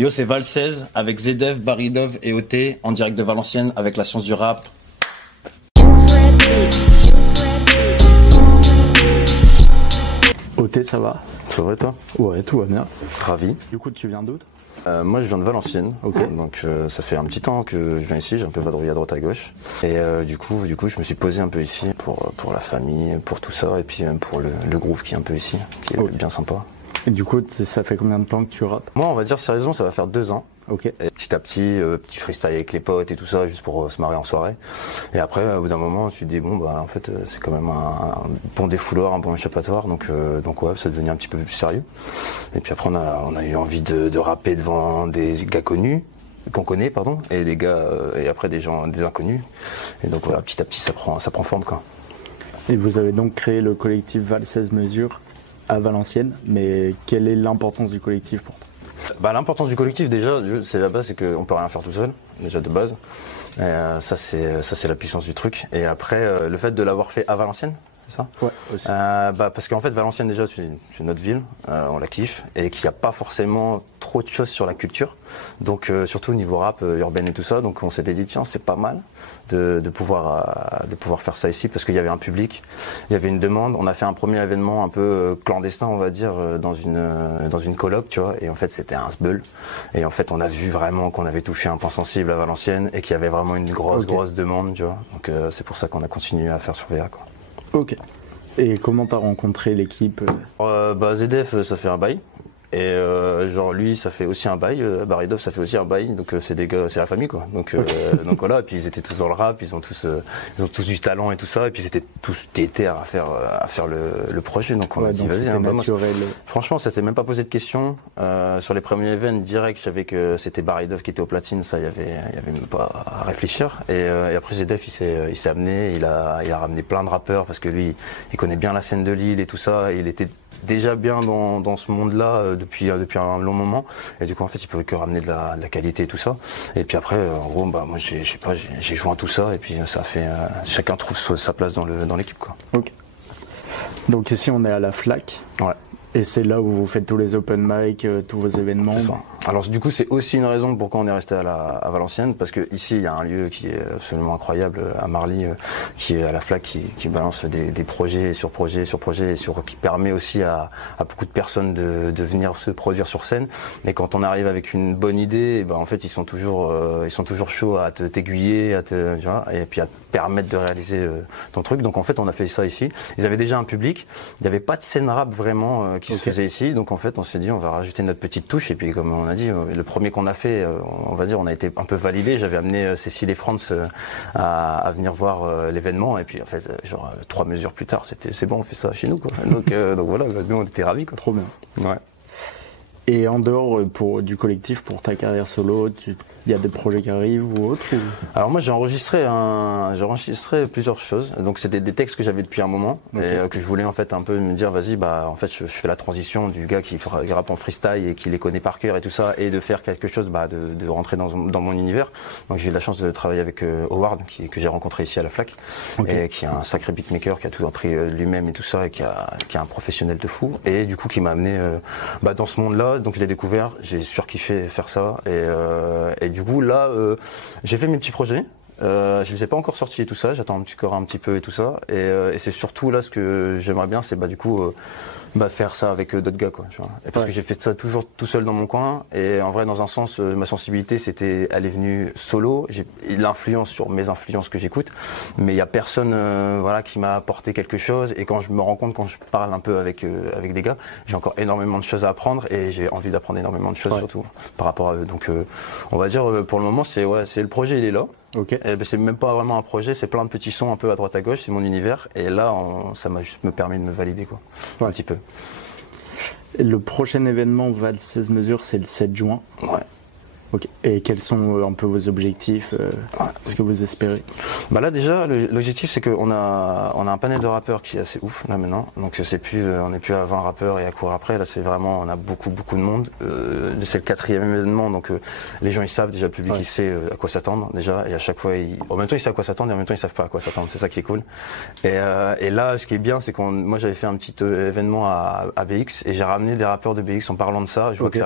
Yo, c'est Val 16 avec Zedef, Baridov et OT en direct de Valenciennes avec la science du rap. OT, ça va? Ça va et toi? Ouais, tout va bien. Ravi. Du coup, tu viens d'où? Moi je viens de Valenciennes, Ok. donc ça fait un petit temps que je viens ici, j'ai un peu vadrouillé à droite à gauche. Et du coup je me suis posé un peu ici pour la famille, pour tout ça, et puis pour le groove qui est un peu ici, qui est bien sympa. Et du coup, ça fait combien de temps que tu rappes? Moi on va dire sérieusement ça va faire 2 ans. Ok. Et petit à petit, petit freestyle avec les potes et tout ça, juste pour se marrer en soirée. Et après, au bout d'un moment, je me suis dit bon bah en fait c'est quand même un bon défouloir, un bon échappatoire, donc ouais, ça devenait un petit peu plus sérieux. Et puis après on a eu envie de rapper devant des gars connus, qu'on connaît pardon, et des gars et après des inconnus. Et donc voilà, petit à petit ça prend forme quoi. Et vous avez donc créé le collectif Val 16 mesures à Valenciennes, mais quelle est l'importance du collectif pour toi? Bah, l'importance du collectif déjà, c'est la base, c'est qu'on peut rien faire tout seul, déjà de base. Ça c'est la puissance du truc. Et après, le fait de l'avoir fait à Valenciennes, c'est ça? Ouais, aussi. Parce qu'en fait Valenciennes déjà c'est notre ville, on la kiffe, et qu'il n'y a pas forcément trop de choses sur la culture. Donc surtout au niveau rap, urbaine et tout ça. Donc on s'était dit tiens c'est pas mal de pouvoir faire ça ici parce qu'il y avait un public, il y avait une demande. On a fait un premier événement un peu clandestin on va dire dans une coloc tu vois, et en fait c'était un sbeul. Et en fait on a vu vraiment qu'on avait touché un point sensible à Valenciennes et qu'il y avait vraiment une grosse demande tu vois. Donc c'est pour ça qu'on a continué à faire sur VA quoi. Ok. Et comment t'as rencontré l'équipe? ZDF ça fait un bail. Et genre lui ça fait aussi un bail, Baridov ça fait aussi un bail, donc c'est des gars, c'est la famille quoi. Donc donc voilà, et puis ils étaient tous dans le rap, ils ont tous du talent et tout ça, et puis ils étaient tous tétés à faire le projet, donc on a dit vas-y. Franchement ça s'est même pas posé de questions. Sur les premiers events direct, je savais que c'était Baridov qui était au platine, ça y avait même pas à réfléchir. Et après ZDF il s'est amené, il a ramené plein de rappeurs parce que lui il connaît bien la scène de Lille et tout ça, et il était déjà bien dans ce monde-là depuis un long moment, et du coup en fait il pouvait que ramener de la qualité et tout ça. Et puis après en gros bah moi j'ai joint tout ça, et puis ça fait chacun trouve sa place dans l'équipe quoi. Ok. Donc ici on est à la FLAC. Ouais. Et c'est là où vous faites tous les open mic, tous vos événements. C'est ça. Alors du coup c'est aussi une raison pourquoi on est resté à Valenciennes, parce que ici il y a un lieu qui est absolument incroyable à Marly, qui est à la FLAC, qui balance des projets sur projets sur projets, et qui permet aussi à beaucoup de personnes de venir se produire sur scène. Mais quand on arrive avec une bonne idée, en fait ils sont toujours chauds à t'aiguiller, tu vois, et puis à te permettre de réaliser ton truc. Donc en fait on a fait ça ici. Ils avaient déjà un public, il n'y avait pas de scène rap vraiment qui se faisait ici, donc en fait on s'est dit on va rajouter notre petite touche. Et puis comme on a dit, le premier qu'on a fait, on va dire on a été un peu validé. J'avais amené Cécile et Franz à venir voir l'événement, et puis en fait 3 mesures plus tard c'est bon, on fait ça chez nous quoi. Donc voilà, nous on était ravis quoi. Trop bien. Ouais. Et en dehors du collectif, pour ta carrière solo, il y a des projets qui arrivent ou autres Alors moi j'ai enregistré plusieurs choses. Donc c'est des textes que j'avais depuis un moment, et que je voulais en fait un peu me dire vas-y en fait je fais la transition du gars qui rappe en freestyle et qui les connaît par cœur et tout ça, et de faire quelque chose de rentrer dans mon univers. Donc j'ai eu la chance de travailler avec Howard que j'ai rencontré ici à la FLAC, et qui est un sacré beatmaker, qui a tout appris lui-même et tout ça, et qui est un professionnel de fou, et du coup qui m'a amené dans ce monde-là. Donc je l'ai découvert, j'ai surkiffé faire ça, et du coup là j'ai fait mes petits projets. Je les ai pas encore sortis et tout ça, j'attends encore un petit peu et tout ça, et c'est surtout là ce que j'aimerais bien, c'est du coup faire ça avec d'autres gars quoi, tu vois. Et parce que j'ai fait ça toujours tout seul dans mon coin, et en vrai dans un sens ma sensibilité elle est venue solo, j'ai l'influence sur mes influences que j'écoute, mais il y a personne qui m'a apporté quelque chose. Et quand je me rends compte, quand je parle un peu avec des gars, j'ai encore énormément de choses à apprendre, et j'ai envie d'apprendre énormément de choses surtout par rapport à eux. Donc on va dire pour le moment c'est le projet, il est là. Ok. C'est même pas vraiment un projet, c'est plein de petits sons un peu à droite à gauche, c'est mon univers, et là ça m'a juste me permis de me valider quoi, un petit peu. Et le prochain événement Val 16 mesures, c'est le 7 juin. Ouais. Ok. Et quels sont un peu vos objectifs, ce que vous espérez? Là déjà l'objectif c'est qu'on a un panel de rappeurs qui est assez ouf là maintenant. Donc on n'est plus à 20 rappeurs et à courir après. Là c'est vraiment, on a beaucoup de monde. C'est le 4e événement, donc les gens ils savent déjà, le public il sait à quoi s'attendre déjà, et à chaque fois en même temps ils savent à quoi s'attendre, et en même temps ils savent pas à quoi s'attendre. C'est ça qui est cool. Et là ce qui est bien c'est moi j'avais fait un petit événement à BX, et j'ai ramené des rappeurs de BX en parlant de ça. Je vois que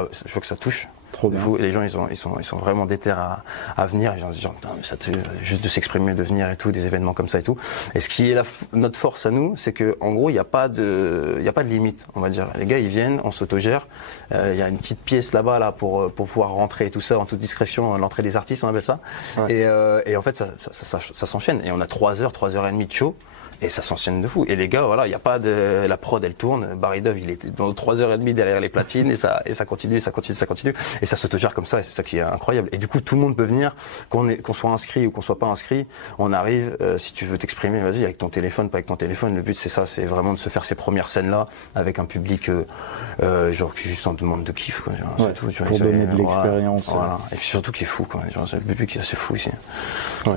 ça touche. Trop bien. Et les gens, ils sont vraiment déter à venir. Ils disent, putain, mais ça juste de s'exprimer, de venir et tout, des événements comme ça et tout. Et ce qui est notre force à nous, c'est que, en gros, il n'y a pas de limite, on va dire. Les gars, ils viennent, on s'autogère. Il y a une petite pièce là-bas, là, pour pouvoir rentrer et tout ça en toute discrétion, l'entrée des artistes, on appelle ça. Ouais. Et en fait, ça s'enchaîne. Et on a 3 heures et demie de show. Et ça s'enchaîne de fou. Et les gars, voilà, il n'y a pas de, la prod, elle tourne. Barry Dove, il est dans 3h30 derrière les platines et ça continue. Et ça s'autogère comme ça et c'est ça qui est incroyable. Et du coup, tout le monde peut venir, qu'on soit inscrit ou qu'on soit pas inscrit. On arrive, si tu veux t'exprimer, vas-y, avec ton téléphone, pas avec ton téléphone. Le but, c'est ça, c'est vraiment de se faire ces premières scènes-là avec un public, genre, qui juste en demande de kiff, quoi. Genre, ouais, c'est tout, tu vois, pour donner de l'expérience. Voilà. Et puis surtout qui est fou, quoi. Genre, c'est le public qui est assez fou ici. Ouais.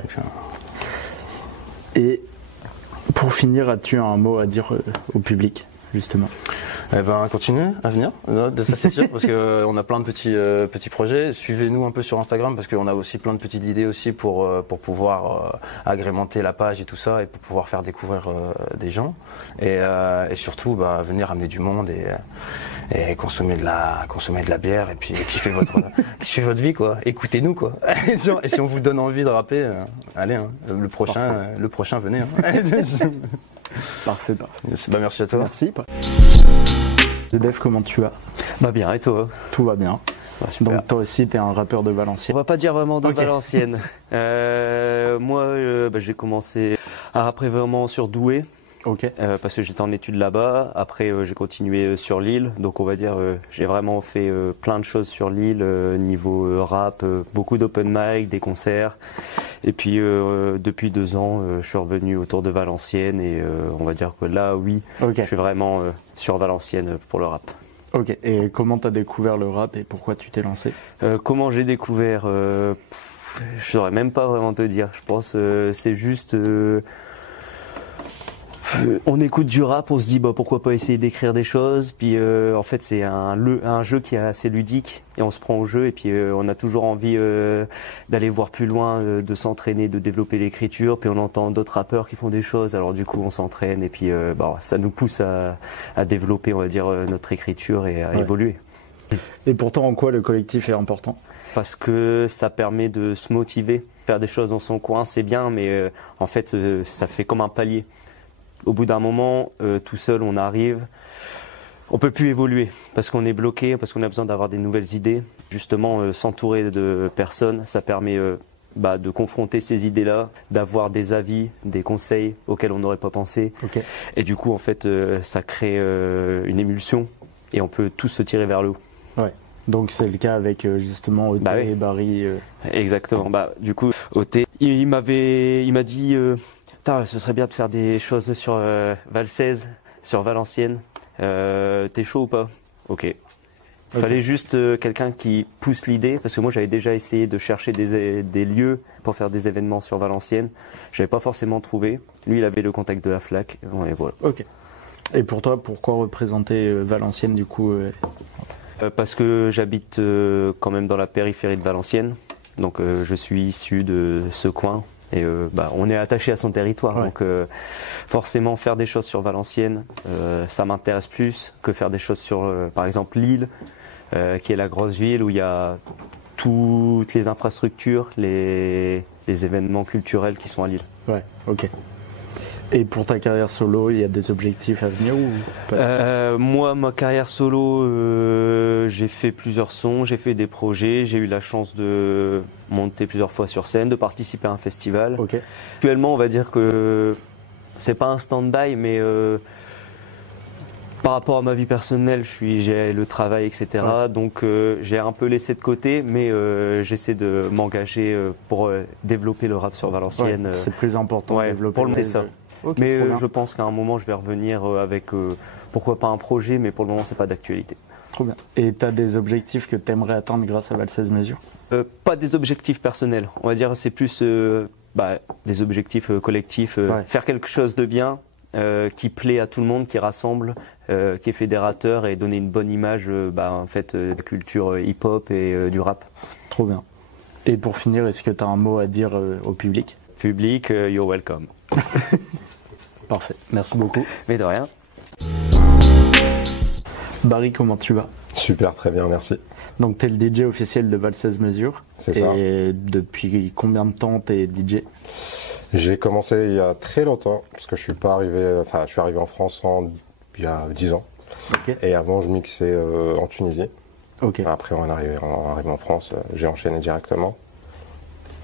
Et pour finir, as-tu un mot à dire au public, justement? Eh ben, continuez à venir, ça c'est sûr, parce que on a plein de petits projets. Suivez-nous un peu sur Instagram, parce qu'on a aussi plein de petites idées aussi pour pouvoir agrémenter la page et tout ça, et pour pouvoir faire découvrir des gens. Et surtout, bah, venir amener du monde et consommer de la bière et puis kiffer votre vie, quoi. Écoutez-nous, quoi. Et si on vous donne envie de rapper, allez, hein, le prochain, venez. Hein. Parfait. Bah, merci à toi. Merci. Zedef, comment tu vas? Bah bien, et toi? Tout va bien. Bah, super. Donc toi aussi, t'es un rappeur de Valenciennes. On va pas dire vraiment de Okay. Valenciennes. Moi, j'ai commencé à rapper vraiment sur Douai. Ok. Parce que j'étais en études là-bas. Après, j'ai continué sur l'île. Donc, on va dire, j'ai vraiment fait plein de choses sur l'île, niveau rap, beaucoup d'open mic, des concerts. Et puis, depuis 2 ans, je suis revenu autour de Valenciennes. Et on va dire que là, oui, Okay. je suis vraiment sur Valenciennes pour le rap. Ok. Et comment t'as découvert le rap et pourquoi tu t'es lancé? Comment j'ai découvert je saurais même pas vraiment te dire. Je pense c'est juste on écoute du rap, on se dit bah pourquoi pas essayer d'écrire des choses. Puis en fait c'est un jeu qui est assez ludique et on se prend au jeu et puis on a toujours envie d'aller voir plus loin, de s'entraîner, de développer l'écriture. Puis on entend d'autres rappeurs qui font des choses, alors du coup on s'entraîne et puis ça nous pousse à développer, on va dire, notre écriture et à évoluer. Et pourtant, en quoi le collectif est important? Parce que ça permet de se motiver. Faire des choses dans son coin, c'est bien, mais en fait, ça fait comme un palier. Au bout d'un moment, tout seul, on arrive, on peut plus évoluer parce qu'on est bloqué, parce qu'on a besoin d'avoir des nouvelles idées. Justement, s'entourer de personnes, ça permet de confronter ces idées-là, d'avoir des avis, des conseils auxquels on n'aurait pas pensé. Okay. Et du coup, en fait, ça crée une émulsion et on peut tous se tirer vers le haut. Ouais. Donc c'est le cas avec justement Oté et Barry. Exactement. Du coup, Oté, il m'a dit ce serait bien de faire des choses sur Val 16, sur Valenciennes. T'es chaud ou pas? Ok. Fallait juste quelqu'un qui pousse l'idée, parce que moi j'avais déjà essayé de chercher des lieux pour faire des événements sur Valenciennes. J'avais pas forcément trouvé. Lui, il avait le contact de la FLAC. Et voilà. Ok. Et pour toi, pourquoi représenter Valenciennes du coup Parce que j'habite quand même dans la périphérie de Valenciennes, donc je suis issu de ce coin et on est attaché à son territoire, donc forcément faire des choses sur Valenciennes, ça m'intéresse plus que faire des choses sur par exemple Lille, qui est la grosse ville où il y a toutes les infrastructures, les événements culturels qui sont à Lille. Ouais, ok. Et pour ta carrière solo, il y a des objectifs à venir ou pas? Moi, ma carrière solo, j'ai fait plusieurs sons, j'ai fait des projets, j'ai eu la chance de monter plusieurs fois sur scène, de participer à un festival. Okay. Actuellement, on va dire que c'est pas un stand-by, mais par rapport à ma vie personnelle, j'ai le travail, etc. Ouais. Donc j'ai un peu laissé de côté, mais j'essaie de m'engager pour développer le rap sur Valenciennes. Ouais, c'est plus important de développer pour le ça. Okay, mais je pense qu'à un moment, je vais revenir avec, pourquoi pas un projet, mais pour le moment, c'est pas d'actualité. Trop bien. Et tu as des objectifs que tu aimerais atteindre grâce à Val 16 Mesures? Pas des objectifs personnels. On va dire c'est plus des objectifs collectifs. Faire quelque chose de bien, qui plaît à tout le monde, qui rassemble, qui est fédérateur et donner une bonne image de la culture hip-hop et du rap. Trop bien. Et pour finir, est-ce que tu as un mot à dire au public? Public, you're welcome. Parfait, merci beaucoup. Mais de rien. Barry, comment tu vas? Super, très bien, merci. Donc, tu es le DJ officiel de Val 16 Mesures. C'est ça. Et depuis combien de temps tu es DJ? J'ai commencé il y a très longtemps, parce que je suis arrivé en France il y a 10 ans. Ok. Et avant, je mixais en Tunisie. Ok. Après, en arrivant en France, j'ai enchaîné directement.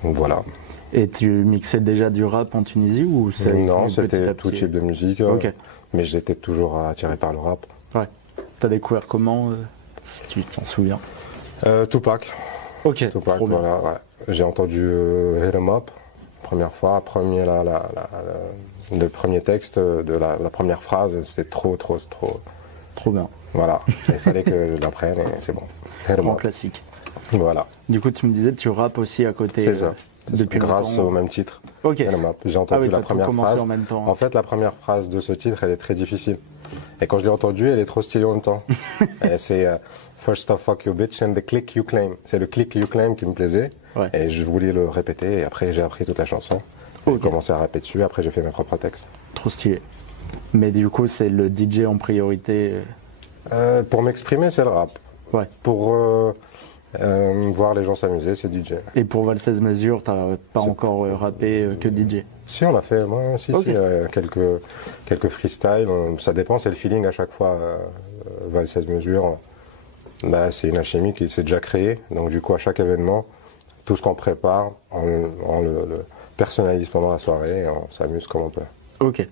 Donc voilà. Et tu mixais déjà du rap en Tunisie ou c'est Non, petit à c'était petit tout type de musique, Ok. mais j'étais toujours attiré par le rap. Ouais. T'as découvert comment, si tu t'en souviens? Tupac. Ok. Tupac, trop bien. voilà. Ouais. J'ai entendu Hit 'em Up, première fois, le premier texte de la première phrase, c'était trop. Trop bien. Voilà, il fallait que je l'apprenne et c'est bon. Hit 'em Grand Up. classique. Voilà, Du coup, tu me disais, tu rappes aussi à côté. c'est ça. Depuis Grâce longtemps. au même titre. Ok. Hit 'em Up. J'ai Ah entendu oui, la t'as tout première commencé phrase. en même temps. En fait, la première phrase de ce titre, elle est très difficile. Et quand je l'ai entendue, elle est trop stylée en même temps. Et c'est First off, fuck your bitch and the click you claim. C'est le click you claim qui me plaisait. Ouais. Et je voulais le répéter. Et après, j'ai appris toute la chanson. Ok. J'ai commencé à rapper dessus. Après, j'ai fait mes propres textes. Trop stylé. Mais du coup, c'est le DJ en priorité. Pour m'exprimer, c'est le rap. Ouais. Pour voir les gens s'amuser, c'est DJ. Et pour Val 16 Mesures, t'as pas C'est- encore rappé que DJ. Si, on l'a fait, moi, si, Ok. quelques freestyles. Ça dépend, c'est le feeling à chaque fois. Val 16 mesures, bah, c'est une alchimie qui s'est déjà créée. Donc, du coup, à chaque événement, tout ce qu'on prépare, on le personnalise pendant la soirée et on s'amuse comme on peut. Ok.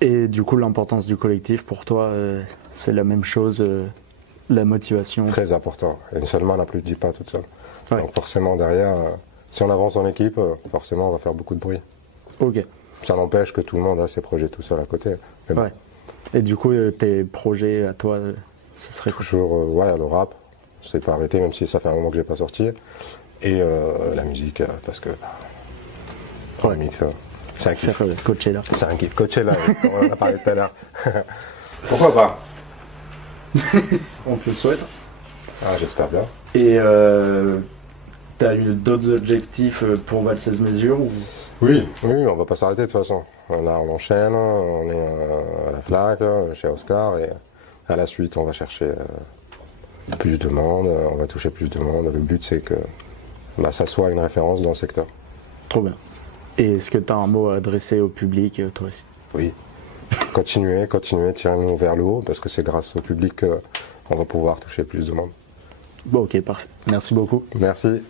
Et du coup, l'importance du collectif pour toi, c'est la même chose, la motivation. Très important. Et une seule main n'applaudit pas toute seule. Ouais. Donc, forcément, derrière, si on avance en équipe, forcément, on va faire beaucoup de bruit. Ok. Ça n'empêche que tout le monde a ses projets tout seul à côté. Mais bon, Ouais. Et du coup, tes projets à toi, ce serait quoi? toujours, ouais, le rap, c'est pas arrêté, même si ça fait un moment que j'ai pas sorti. Et la musique, parce que Ouais. le mix, c'est un kiff. Faire Coachella. C'est un kiff. Coachella, comme on en a parlé tout à l'heure. Pourquoi pas? On te le souhaite. Ah, j'espère bien. Et t'as eu d'autres objectifs pour Val 16 Mesures ou... Oui, on va pas s'arrêter de toute façon. On enchaîne, on est à la FLAC, chez Oscar, et à la suite, on va chercher plus de monde, on va toucher plus de monde. Le but, c'est que ça soit une référence dans le secteur. Trop bien. Et est-ce que t'as un mot à adresser au public, toi aussi? Oui. Continuez, tirez-nous vers le haut, parce que c'est grâce au public qu'on va pouvoir toucher plus de monde. Bon, ok, parfait. Merci beaucoup. Merci.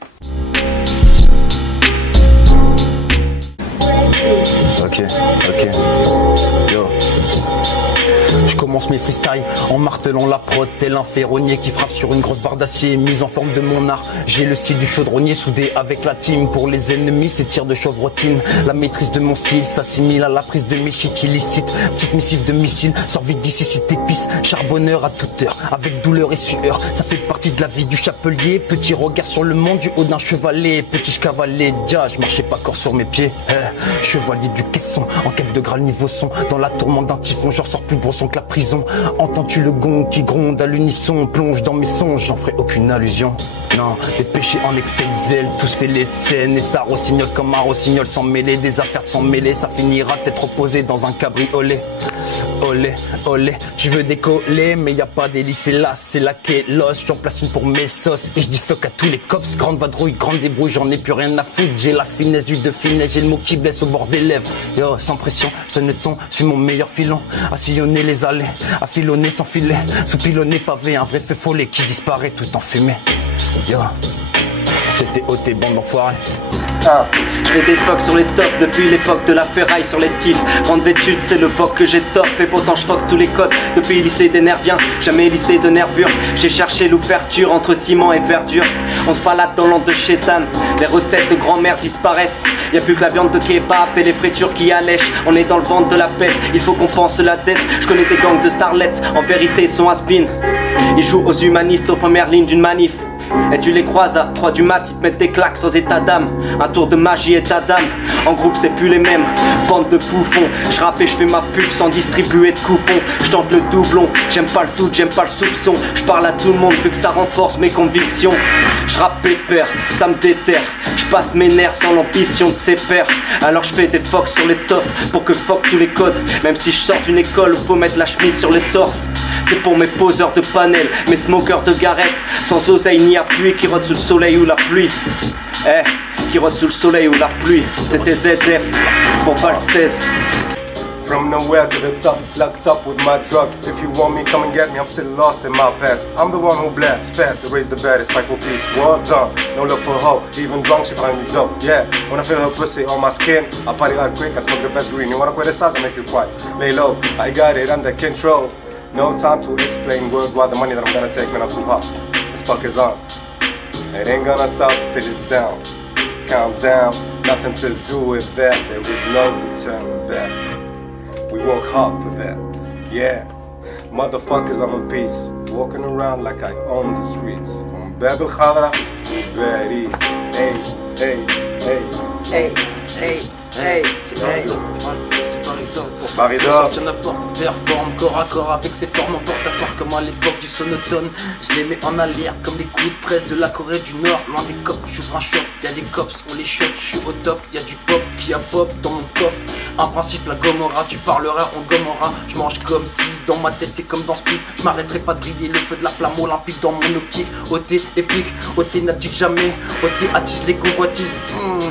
Ok. Yo. Je commence mes freestyles en martelant la prod tel un ferronnier qui frappe sur une grosse barre d'acier mise en forme de mon art. J'ai le style du chaudronnier soudé avec la team. Pour les ennemis c'est tir de chevrotine. La maîtrise de mon style s'assimile à la prise de mes shit illicites. Petite missive de missile, sors vite d'ici si t'épices. Charbonneur à toute heure, avec douleur et sueur. Ça fait partie de la vie du chapelier. Petit regard sur le monde du haut d'un chevalet. Petit cavalier, dia, je marchais pas corps sur mes pieds. Chevalier du caisson, en quête de Graal niveau son. Dans la tourmente d'un typhon, j'en sors plus brosson que la prison. Entends-tu le gong qui gronde à l'unisson? Plonge dans mes songes, j'en ferai aucune allusion. Non, des péchés en excès de zèle, tous fait les scènes. Et ça rossignole comme un rossignol sans mêler. Des affaires sans mêler, ça finira peut-être reposé dans un cabriolet. Olé, olé, je veux décoller, mais y a pas d'hélice, là, c'est la kélos. J'en place une pour mes sauces, et je dis fuck à tous les cops. Grande vadrouille, grande débrouille, j'en ai plus rien à foutre. J'ai la finesse du de finesse, j'ai le mot qui blesse au bord des lèvres. Yo, sans pression, je donne le ton, suis mon meilleur filon. À sillonner les allées, à filonner sans filet. Sous pilonner pavé, un vrai feu follet qui disparaît tout en fumée. Yo, c'était ôté, bande d'enfoirés. Je fais des fucks sur les tops depuis l'époque de la ferraille sur les tifs. Grandes études, c'est le voc que j'étoffe. Et pourtant je fuck tous les codes depuis lycée des nerviens, jamais lycée de nervure. J'ai cherché l'ouverture entre ciment et verdure. On se balade dans l'antre de chétan. Les recettes de grand-mère disparaissent. Y'a plus que la viande de kebab et les fritures qui allèchent. On est dans le ventre de la bête, il faut qu'on pense la dette. Je connais des gangs de starlets, en vérité sont has-been. Ils jouent aux humanistes aux premières lignes d'une manif. Et tu les croises à 3 du mat, ils te mettent des claques sans état d'âme. Un tour de magie et ta dame. En groupe c'est plus les mêmes, bande de bouffons. Je rappe et je fais ma pub sans distribuer de coupons. Je tente le doublon, j'aime pas le doute, j'aime pas le soupçon. Je parle à tout le monde vu que ça renforce mes convictions. Je rappe pépère, ça me déterre. Je passe mes nerfs sans l'ambition de ses pairs. Alors je fais des focs sur les toffes pour que fuck tous les codes. Même si je sors d'une école où faut mettre la chemise sur les torses. C'est pour mes poseurs de panel, mes smokers de garettes. Sans oseille ni appui, qui rôdent sous le soleil ou la pluie. Qui rôdent sous le soleil ou la pluie. C'était ZF pour Val 16. From nowhere to the top, locked up with my drug. If you want me, come and get me, I'm still lost in my past. I'm the one who blasts fast, erase the baddest, fight for peace. Well done, no love for hoe, even drunk she find me dope. Yeah, when I feel her pussy on my skin, I party like quick, I smoke the best green. You wanna criticize, I make you quiet. Lay low, I got it under control. No time to explain worldwide the money that I'm gonna take, man, I'm too hot. This fuck is on. It ain't gonna stop till it's down. Count down, nothing to do with that. There is no return back. We work hard for that, yeah. Motherfuckers, I'm in peace. Walking around like I own the streets. From Bab el Khadra to Paris. Hey, hey, hey, hey, hey, hey, hey. Paris-Dor. Performe corps à corps avec ses formes en porte-à-porte comme à l'époque du sonotone. Je les mets en alerte comme les coups de presse de la Corée du Nord. Loin des cops, j'ouvre un shop, y'a des cops, on les chope, je suis au top. Y'a du pop qui a pop dans mon coffre. Un principe, la Gomorra, tu parleras, on gommera. Je mange comme 6, dans ma tête c'est comme dans Split. Je m'arrêterai pas de briller le feu de la flamme olympique dans mon optique. OT épique, OT n'abdique jamais. OT attise les convoitises,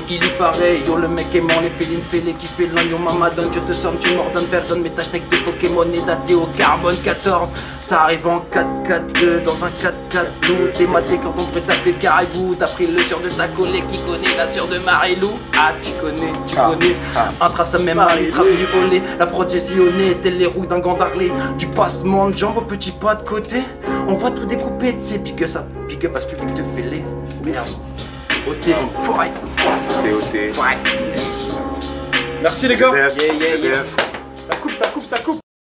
il y paraît. Yo le mec aimant, les félines fêlés qui fait l'oignon mamadonne. Je te somme, tu m'ordonnes, perdonne mes tâches avec des Pokémon et daté au carbone 14. Ça arrive en 4-4-2 dans un 4-4 loup. T'es maté quand on peut taper le caribou. T'as pris le sœur de ta collègue qui connaît la sœur de Marilou. Ah tu connais, un trace à même Marie, travailler au lait. La prod j'ai sillonné, telle les roues d'un gant d'Harley. Du passement de jambes au petit pas de côté. On va tout découper, tu sais, pique ça. Pique parce que public te fait les merde. OT, fight. C'était OT. Fight. Merci les gars. Yeah, yeah, yeah. Ça coupe, ça coupe, ça coupe.